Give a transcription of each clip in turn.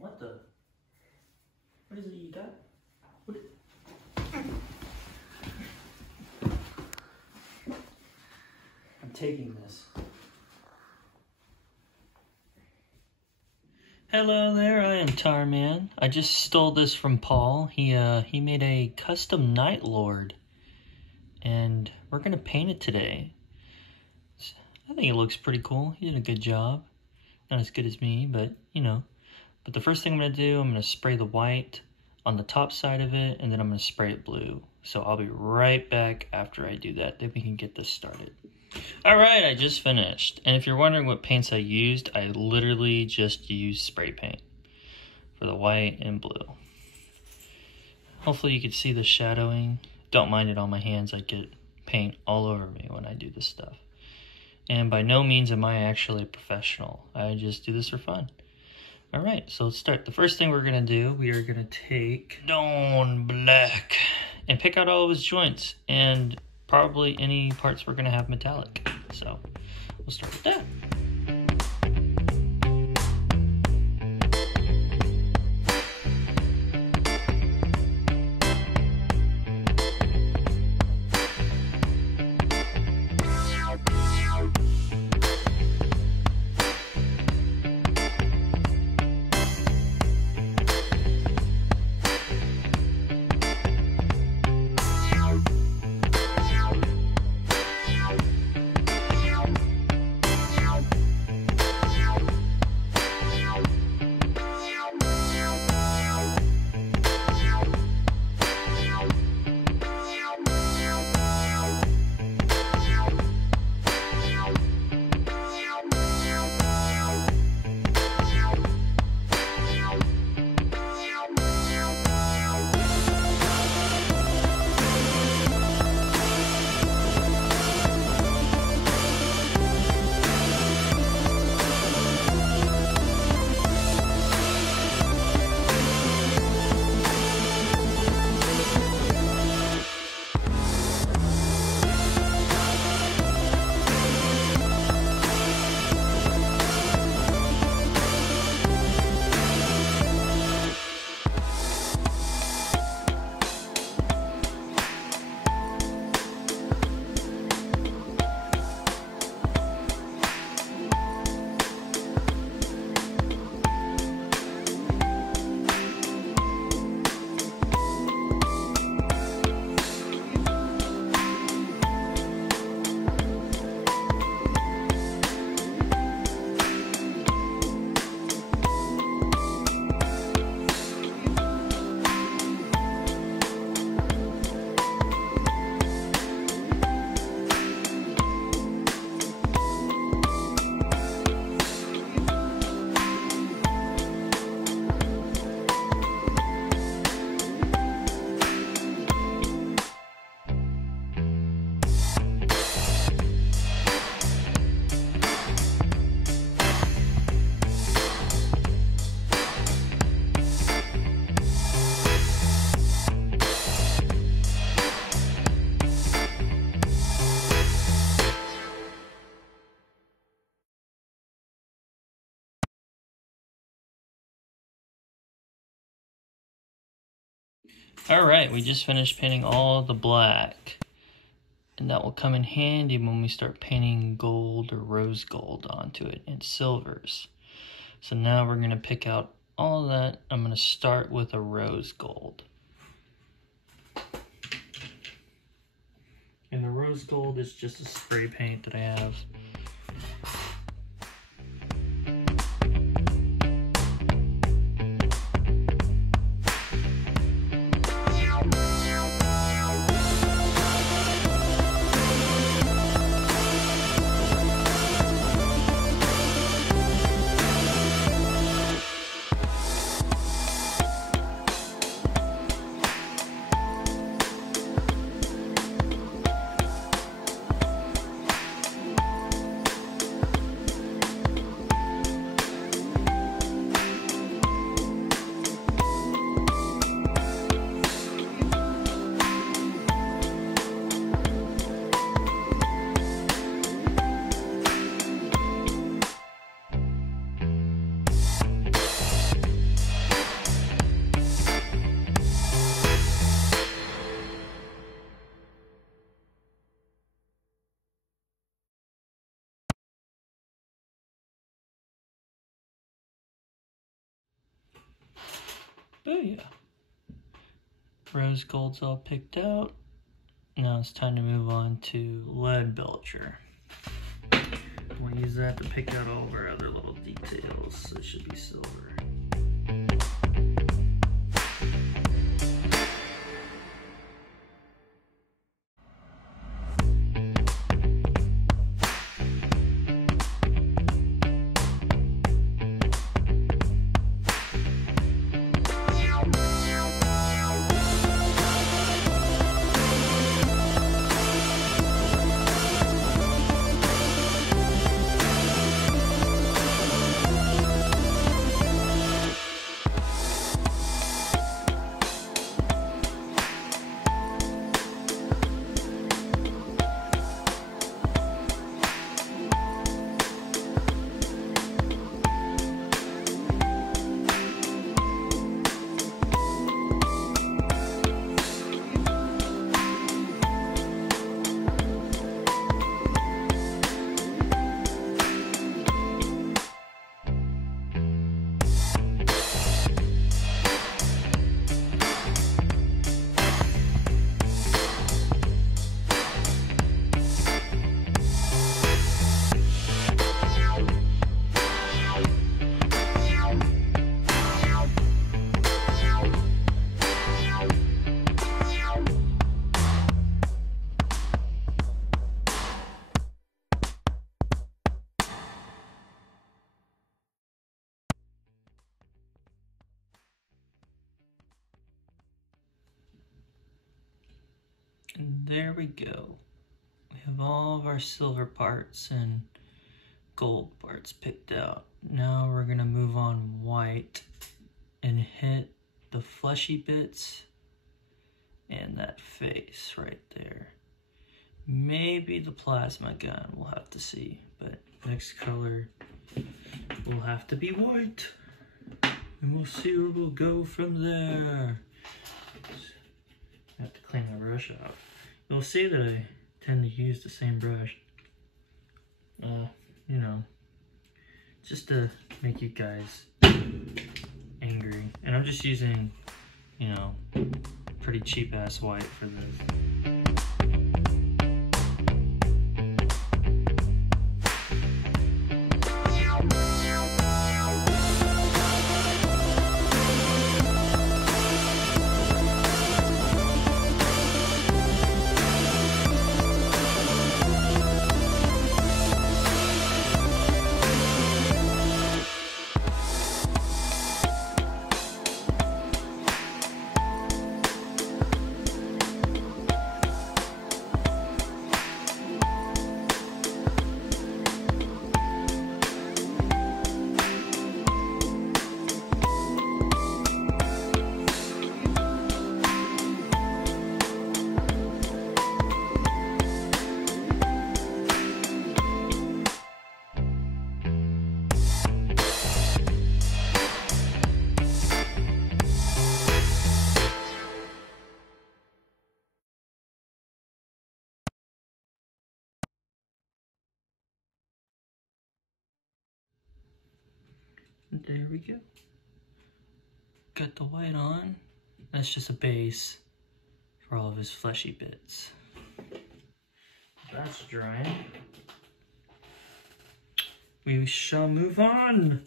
What the? What is it you got? What is... I'm taking this. Hello there, I am Tarman. I just stole this from Paul. He made a custom Night Lord, and we're gonna paint it today. I think it looks pretty cool. He did a good job. Not as good as me, but you know. But the first thing I'm gonna do, I'm gonna spray the white on the top side of it, and then I'm gonna spray it blue. So I'll be right back after I do that. Then we can get this started. All right, I just finished. And if you're wondering what paints I used, I literally just used spray paint for the white and blue. Hopefully you can see the shadowing. Don't mind it on my hands. I get paint all over me when I do this stuff. And by no means am I actually a professional. I just do this for fun. All right, so let's start. The first thing we're gonna do, we are gonna take Stone Black and pick out all of his joints and probably any parts we're gonna have metallic. So we'll start with that. All right, we just finished painting all the black, and that will come in handy when we start painting gold or rose gold onto it and silvers. So now we're gonna pick out all of that. I'm gonna start with a rose gold. And the rose gold is just a spray paint that I have. Oh yeah. Rose gold's all picked out. Now it's time to move on to lead belcher. We'll use that to pick out all of our other little details. So it should be silver. And there we go. We have all of our silver parts and gold parts picked out. Now we're gonna move on white and hit the fleshy bits and that face right there. Maybe the plasma gun, we'll have to see. But next color will have to be white. And we'll see where we'll go from there. I have to clean my brush out. You'll see that I tend to use the same brush. You know, just to make you guys angry. And I'm just using, you know, pretty cheap ass white for this. There we go. Got the white on. That's just a base for all of his fleshy bits. That's drying. We shall move on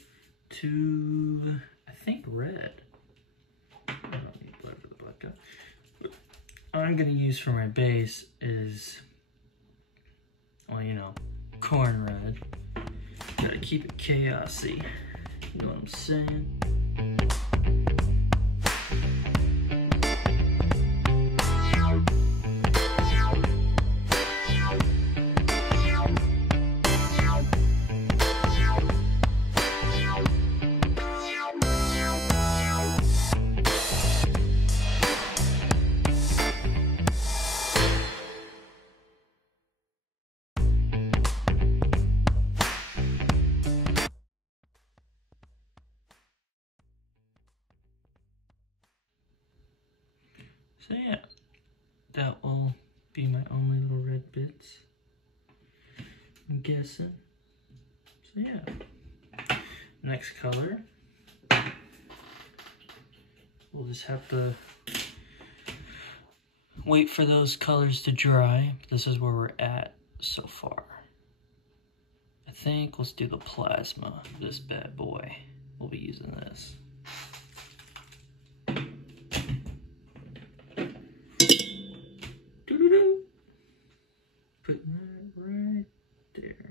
to, I think, red. I don't need blood for the black guy. What I'm gonna use for my base is, well, you know, corn red. Gotta keep it chaosy. You know what I'm saying? So yeah, that will be my only little red bits, I'm guessing. So yeah, next color we'll just have to wait for those colors to dry. This is where we're at so far. I think let's do the plasma, this bad boy. We'll be using this. Putting that right there.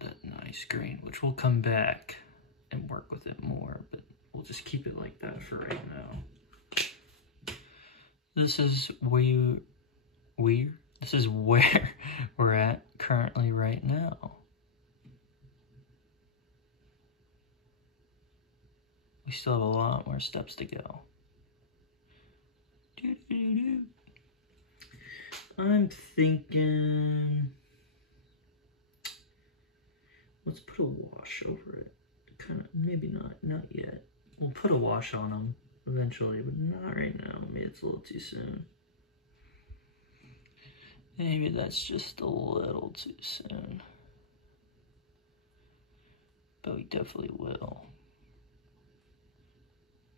That nice green, which we'll come back and work with it more, but we'll just keep it like that for right now. This is where we're at currently right now. We still have a lot more steps to go. I'm thinking, let's put a wash over it. Kind of, maybe not yet. We'll put a wash on them eventually, but not right now. Maybe it's a little too soon. Maybe that's just a little too soon. But we definitely will.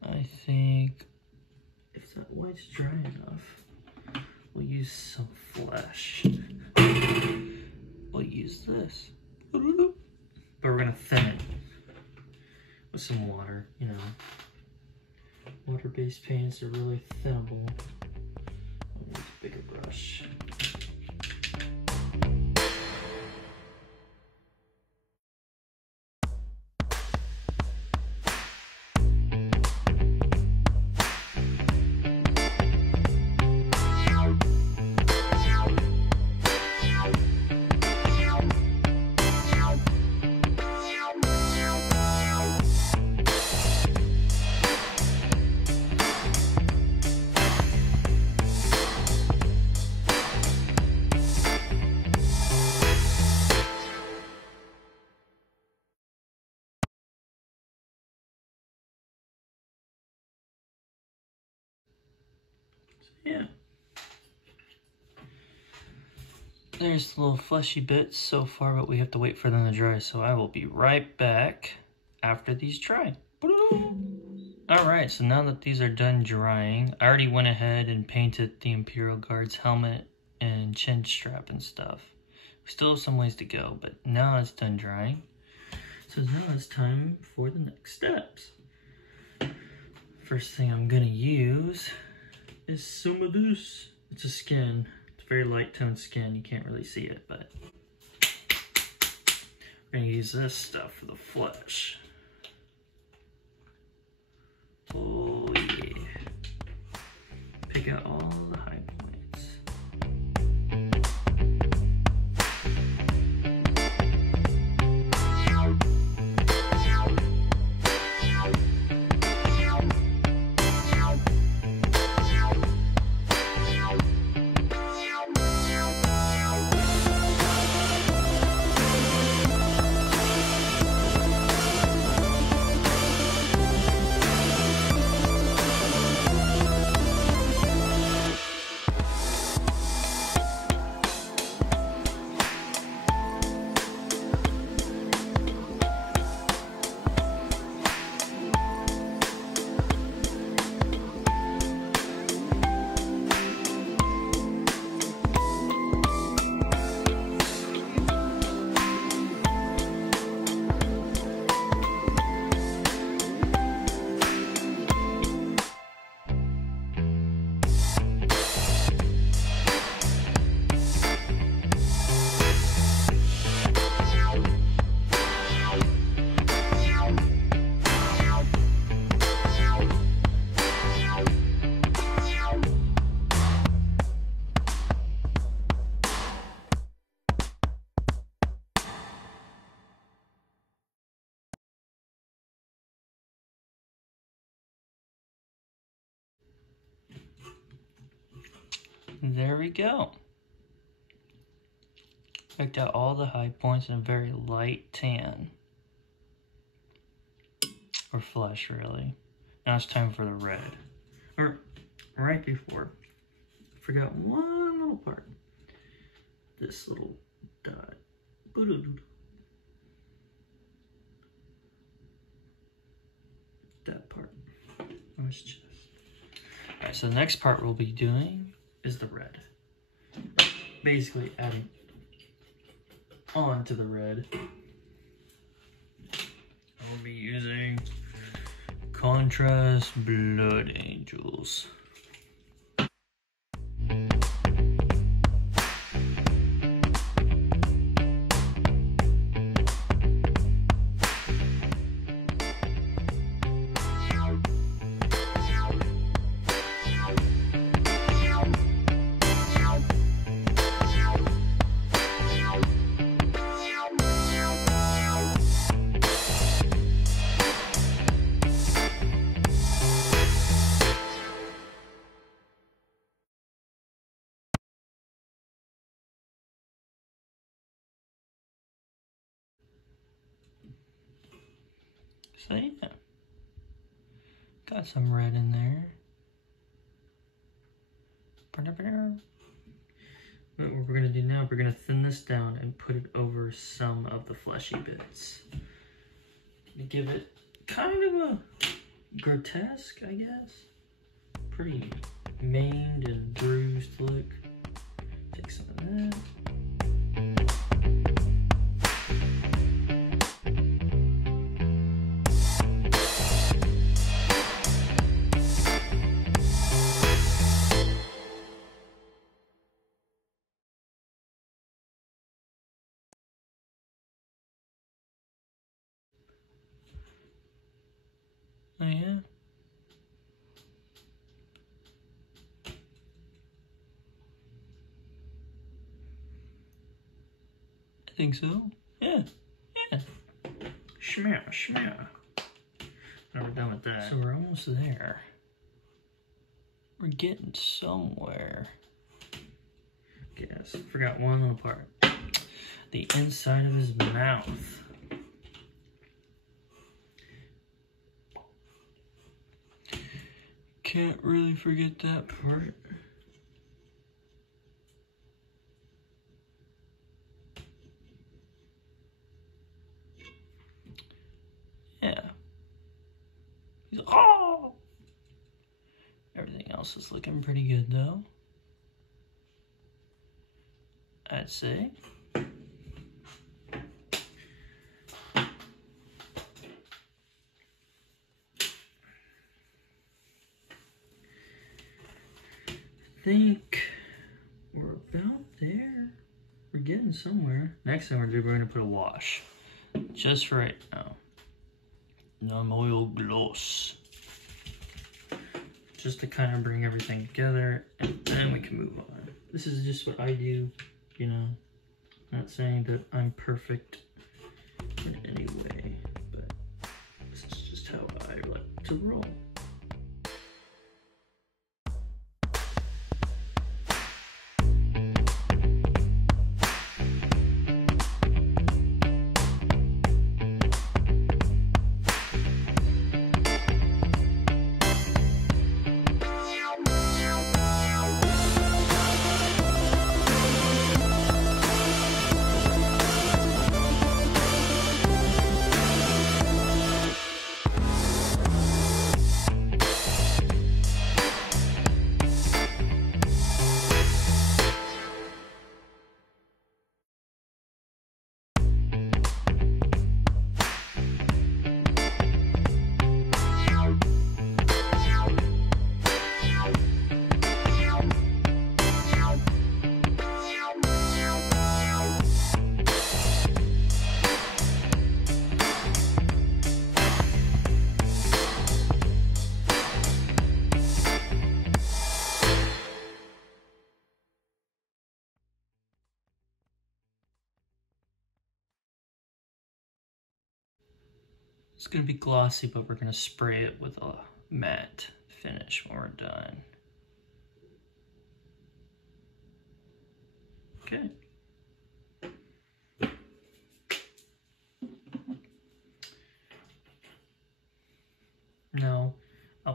I think if that white's dry enough, we'll use some flesh. We'll use this. But we're gonna thin it with some water, you know. Water-based paints are really thinnable. I'll use a bigger brush. Yeah. There's little fleshy bits so far, but we have to wait for them to dry, so I will be right back after these dry. Alright, so now that these are done drying, I already went ahead and painted the Imperial Guard's helmet and chin strap and stuff. We still have some ways to go, but now it's done drying. So now it's time for the next steps. First thing I'm gonna use is some of this. It's a skin. It's a very light toned skin. You can't really see it, but we're gonna use this stuff for the flesh. Oh yeah. Pick out all the high points. There we go. Picked out all the high points in a very light tan. Or flesh, really. Now it's time for the red. Or, right before. Forgot one little part. This little dot. That part. Oh, it's just. Alright, so the next part we'll be doing is the red. Basically adding onto the red. I'll be using Contrast Blood Angels. So yeah, got some red in there. What we're gonna do now, we're gonna thin this down and put it over some of the fleshy bits. To give it kind of a grotesque, I guess. Pretty maimed and bruised look. Take some of that. Oh yeah. I think so. Yeah. Yeah. Shmear, shmear. Now we're done with that. So we're almost there. We're getting somewhere. Yes, forgot one little part. The inside of his mouth. Can't really forget that part. Yeah. He's like, oh! Everything else is looking pretty good though, I'd say. I think we're about there. We're getting somewhere. Next thing we're going to put a wash. Just for right now. Numb oil gloss. Just to kind of bring everything together, and then we can move on. This is just what I do, you know. Not saying that I'm perfect in any way, but this is just how I like to roll. It's going to be glossy, but we're going to spray it with a matte finish when we're done. Okay.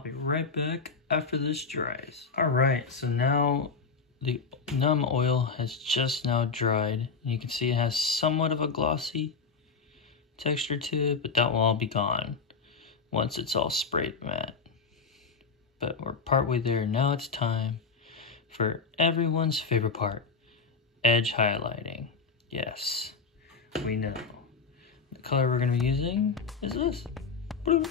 I'll be right back after this dries. Alright, so now the numb oil has just now dried. You can see it has somewhat of a glossy texture to it, but that will all be gone once it's all sprayed matte. But we're partway there. Now it's time for everyone's favorite part, edge highlighting. Yes, we know. The color we're going to be using is this. Blue.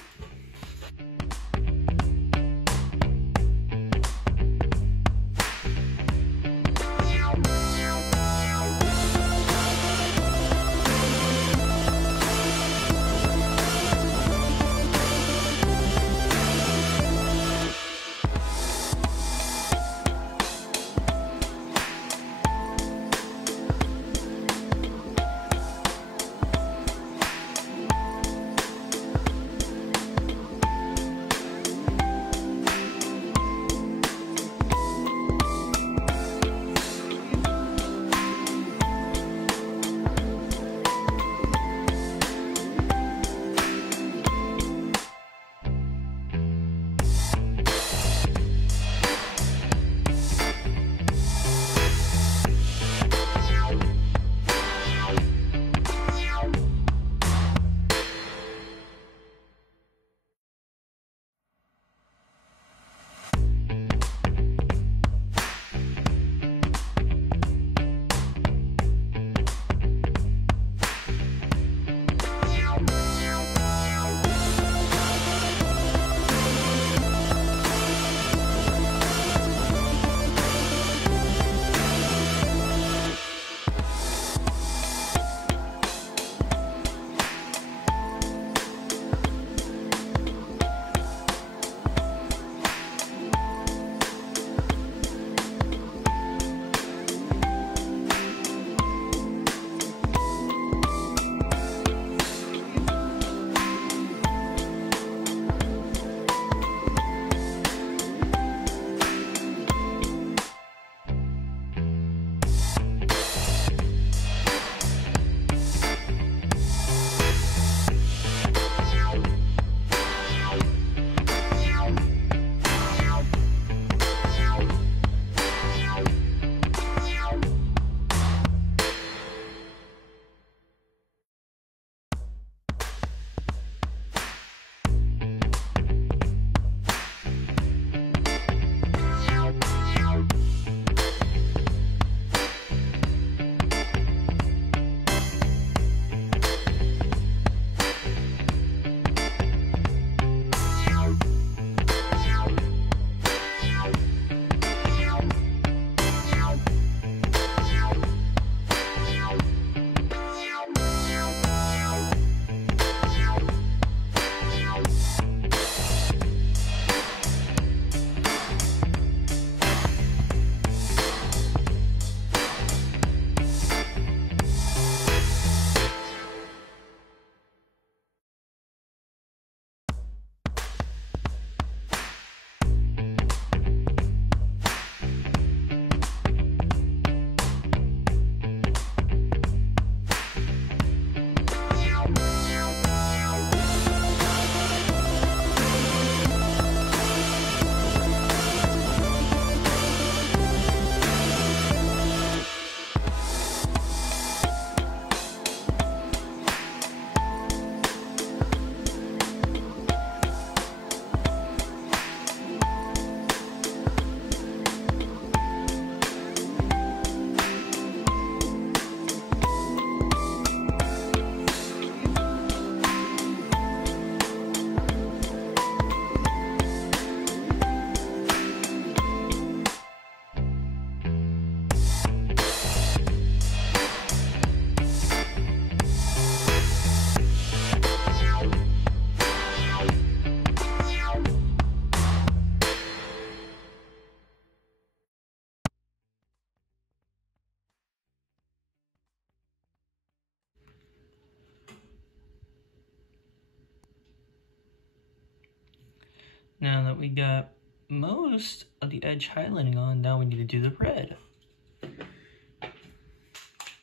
Now that we got most of the edge highlighting on, now we need to do the red.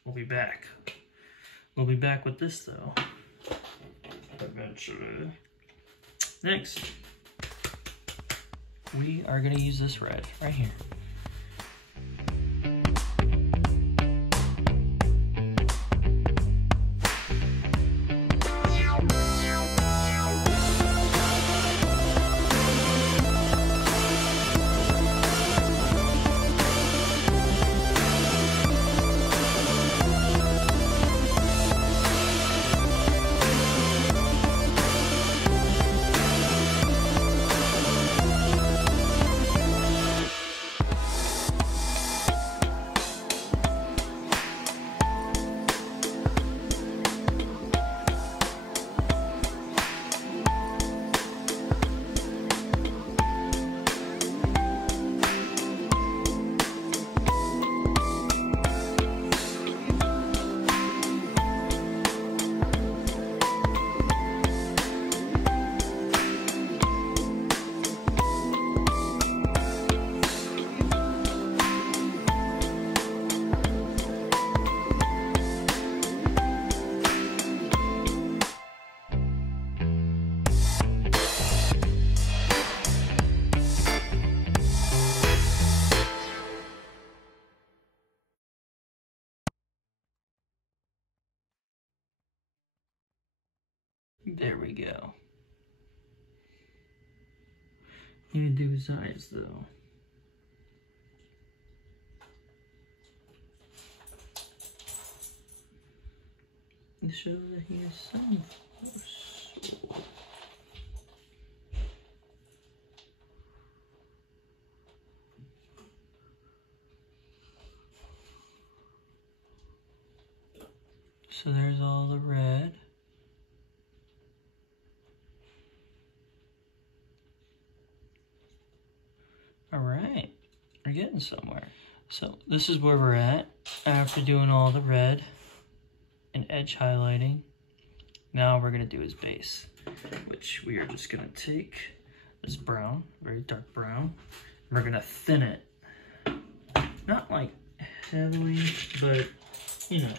We'll be back. We'll be back with this though, eventually. Next, we are gonna use this red right here. There we go. You can do his eyes though. To show that he has some soul. So there's all the red. All right, we're getting somewhere. So this is where we're at after doing all the red and edge highlighting. Now we're gonna do his base, which we are just gonna take this brown, very dark brown, and we're gonna thin it. Not like heavily, but you know,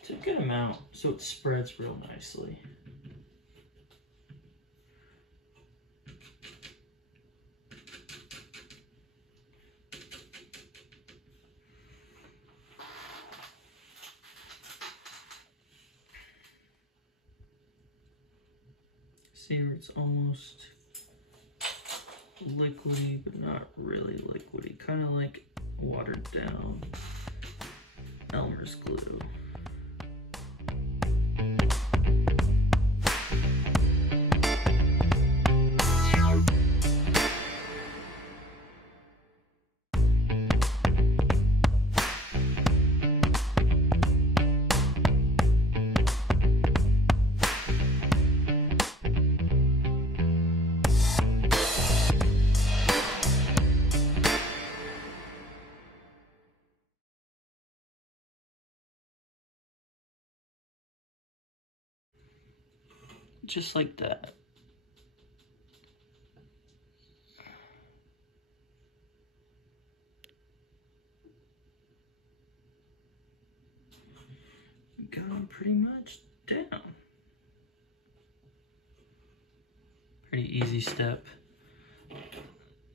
it's a good amount so it spreads real nicely. See where it's almost liquidy, but not really liquidy. Kind of like watered down Elmer's glue. Just like that. Got him pretty much down. Pretty easy step.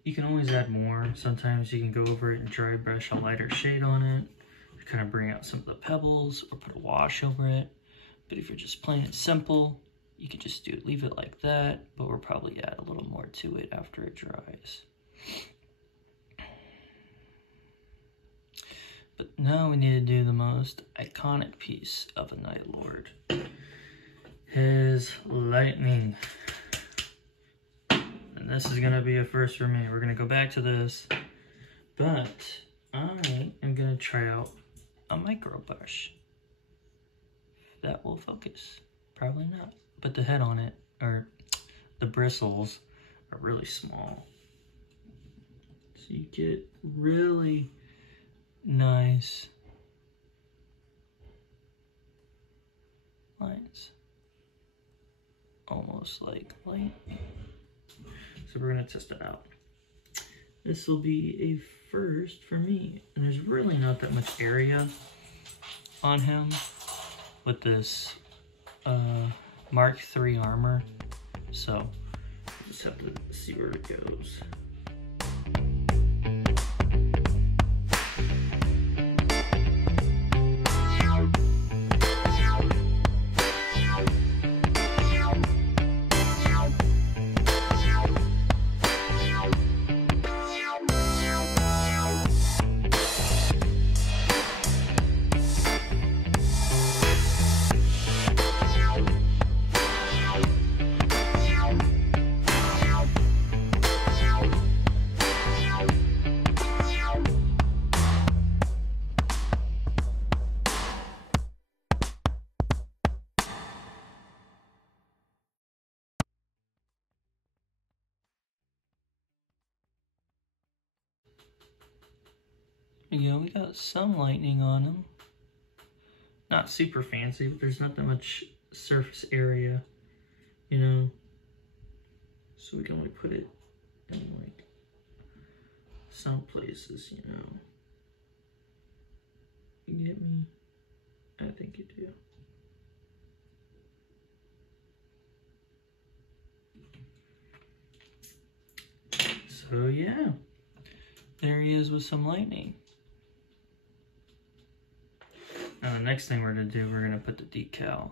You can always add more. Sometimes you can go over it and dry brush a lighter shade on it to kind of bring out some of the pebbles or put a wash over it. But if you're just playing it simple, you could just leave it like that, but we'll probably add a little more to it after it dries. But now we need to do the most iconic piece of a Night Lord. His lightning. And this is gonna be a first for me. We're gonna go back to this, but I am gonna try out a micro brush. That will focus, probably not. But the head on it, or the bristles, are really small. So you get really nice lines. Almost like lightning. So we're gonna test it out. This will be a first for me. And there's really not that much area on him with this Mark III armor, so just have to see where it goes. There you go, we got some lightning on them. Not super fancy, but there's not that much surface area, you know. So we can only put it in like some places, you know. You get me? I think you do. So yeah, there he is with some lightning. Now the next thing we're gonna do, we're gonna put the decal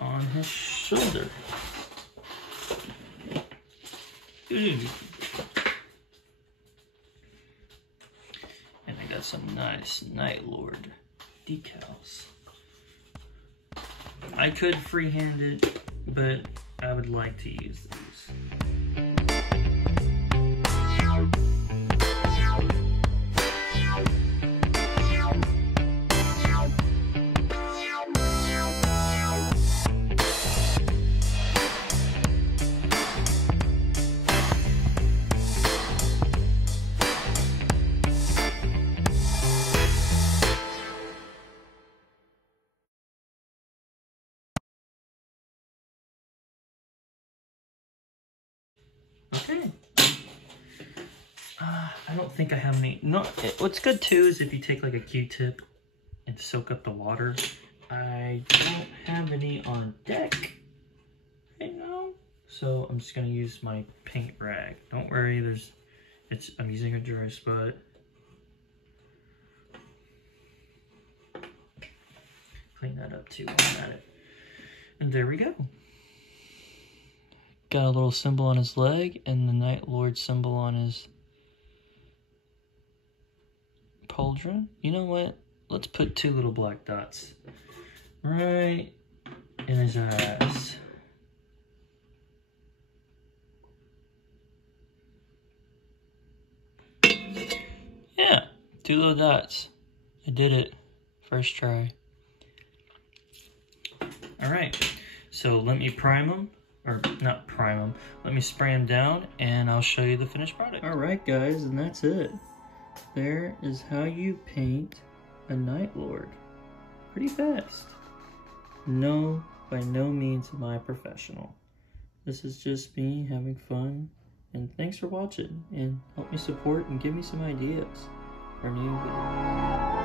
on his shoulder. And I got some nice Night Lord decals. I could freehand it, but I would like to use these. Okay. I don't think I have any. No, what's good too is if you take like a Q-tip and soak up the water. I don't have any on deck right now, so I'm just gonna use my paint rag. Don't worry, I'm using a dry spot. Clean that up too while I'm at it. And there we go. Got a little symbol on his leg and the Night Lord symbol on his pauldron. You know what? Let's put 2 little black dots right in his eyes. Yeah, 2 little dots. I did it. First try. Alright, so let me prime them. Or not prime them. Let me spray them down and I'll show you the finished product. Alright guys, and that's it. There is how you paint a Night Lord. Pretty fast. No, by no means am I a professional. This is just me having fun. And thanks for watching. And help me support and give me some ideas for new videos.